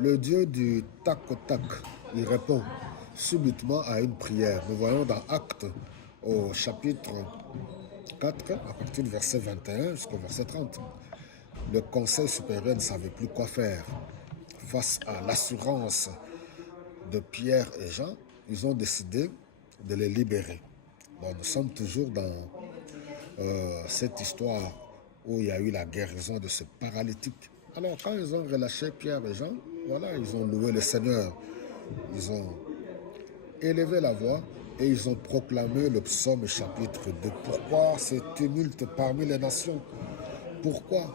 Le Dieu du tac au tac, il répond subitement à une prière. Nous voyons dans Actes au chapitre 4, à partir du verset 21 jusqu'au verset 30. Le Conseil supérieur ne savait plus quoi faire. Face à l'assurance de Pierre et Jean, ils ont décidé de les libérer. Bon, nous sommes toujours dans cette histoire où il y a eu la guérison de ce paralytique. Alors, quand ils ont relâché Pierre et Jean, voilà, ils ont loué le Seigneur. Ils ont élevé la voix et ils ont proclamé le psaume chapitre 2. Pourquoi ce tumulte parmi les nations? Pourquoi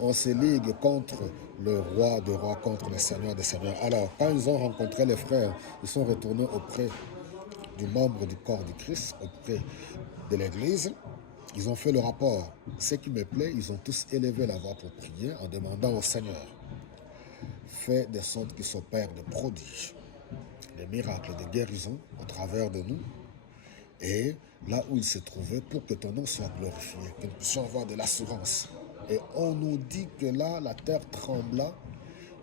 on se ligue contre le roi des rois, contre le Seigneur des seigneurs? Alors, quand ils ont rencontré les frères, ils sont retournés auprès du membre du corps du Christ, auprès de l'Église. Ils ont fait le rapport. Ce qui me plaît, ils ont tous élevé la voix pour prier en demandant au Seigneur: fais des sortes qui s'opèrent de prodiges, des miracles, des guérisons au travers de nous et là où ils se trouvaient, pour que ton nom soit glorifié, que nous puissions avoir de l'assurance. Et on nous dit que là, la terre trembla,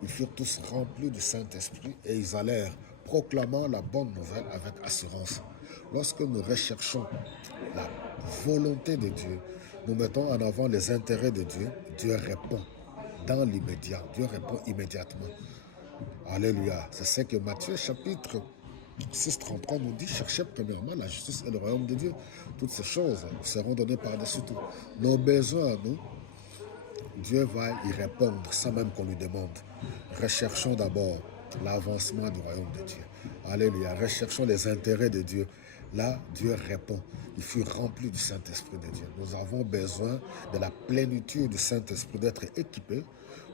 ils furent tous remplis du Saint-Esprit et ils allèrent proclamant la bonne nouvelle avec assurance. Lorsque nous recherchons la volonté de Dieu, nous mettons en avant les intérêts de Dieu, Dieu répond dans l'immédiat, Dieu répond immédiatement. Alléluia. C'est ce que Matthieu chapitre 6,33 nous dit: cherchez premièrement la justice et le royaume de Dieu. Toutes ces choses nous seront données par-dessus tout. Nos besoins à nous, Dieu va y répondre sans même qu'on lui demande. Recherchons d'abord l'avancement du royaume de Dieu. Alléluia. Recherchons les intérêts de Dieu. Là, Dieu répond. Il fut rempli du Saint-Esprit de Dieu. Nous avons besoin de la plénitude du Saint-Esprit, d'être équipés,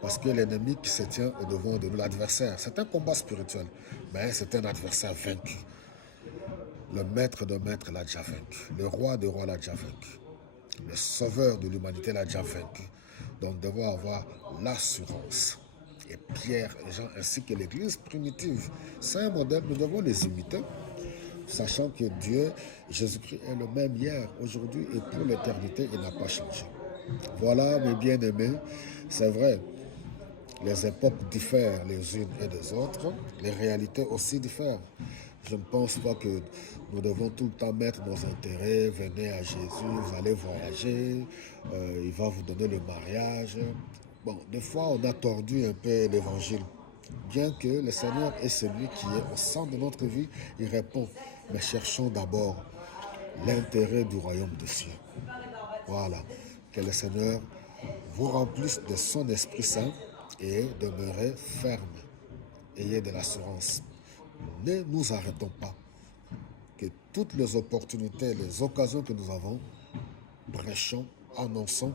parce que l'ennemi qui se tient au devant de nous, l'adversaire, c'est un combat spirituel, mais c'est un adversaire vaincu. Le maître de maître l'a déjà vaincu. Le roi de roi l'a déjà vaincu. Le sauveur de l'humanité l'a déjà vaincu. Donc nous devons avoir l'assurance. Et Pierre et Jean ainsi que l'Église primitive, c'est un modèle, nous devons les imiter, sachant que Dieu, Jésus-Christ est le même hier, aujourd'hui et pour l'éternité, il n'a pas changé. Voilà, mes bien-aimés, c'est vrai, les époques diffèrent les unes et des autres, les réalités aussi diffèrent. Je ne pense pas que nous devons tout le temps mettre nos intérêts. Venez à Jésus, vous allez voyager, il va vous donner le mariage. Bon, des fois, on a tordu un peu l'évangile. Bien que le Seigneur est celui qui est au centre de notre vie, il répond: mais cherchons d'abord l'intérêt du royaume des cieux. Voilà, que le Seigneur vous remplisse de son Esprit Saint et demeurez ferme. Ayez de l'assurance. Ne nous arrêtons pas. Que toutes les opportunités, les occasions que nous avons, prêchons, annonçons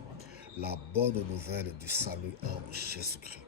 la bonne nouvelle du salut en Jésus-Christ.